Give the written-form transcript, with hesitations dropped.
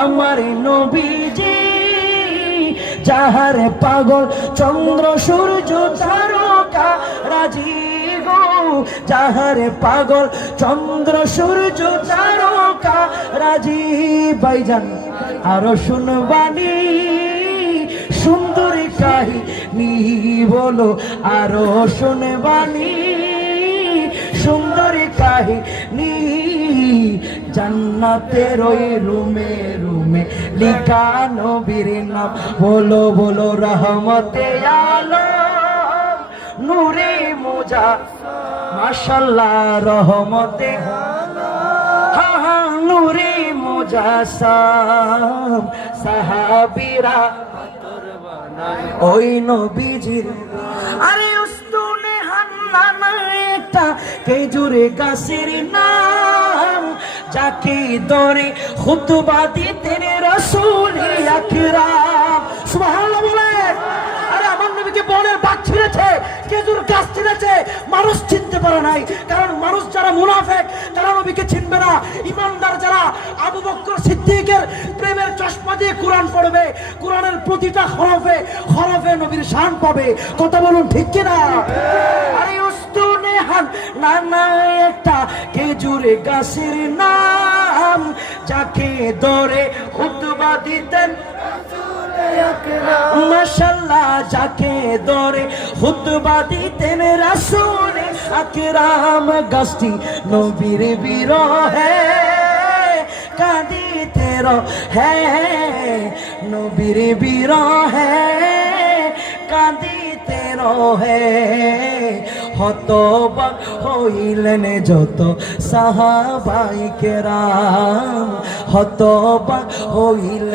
আমার নবীজি, যাহার পাগল চন্দ্র সূর্য তারকা রাজি গো, যাহার পাগল চন্দ্র সূর্য তারকা রাজি। ভাইজান আরো শুনবানি সুন্দরী কাহিনী বলো, আরো শুনবানি সুন্দরী কাহিনী। জান্নাতের ওই রুমে রুমে লিখা নবীর নাম, বলো বলো রহমতে আলম নূরে মুজা মাশাআল্লাহ রহমতে নূরে মুজাসসাম। সাহাবীরা ওই নবীজির আরে উস্তুনে হান্নানা একটা খেজুরে গাছের নাম, যাকে ধরে খুতবা দিতেন রাসূল আকরাম। সুবহানাল্লাহ বলেন। আরে আমার নবীকে বনের বাঘ ছিঁড়েছে, খেজুর গাছ ছিঁড়েছে, মানুষ চিনতে পারে নাই। কারণ মানুষ যারা মুনাফিক তারা নবীকে চিনবে না। ইমানদার যারা আবু বকর সিদ্দিকের প্রেমের চশমা দিয়ে কোরআন পড়বে, কোরআনের প্রতিটা হরফে হরফে নবীর শান পাবে। কথা বলুন ঠিক কিনা? আরে উস্তুনে হান নানা একটা খেজুরে গাছের নাম, যাকে ধরে খুতবা দিতেন মাশাআল্লাহ, যাকে ধরে খুতবা দিতেন রাসূল আকরাম। গাছটি নবীর বিরহে কাঁদিতে রহে, নবীর বিরহে কাঁদিতে রহে। হতবাক হইলেন যত সাহাবায়ে কেরাম, হতবাক হইলেন।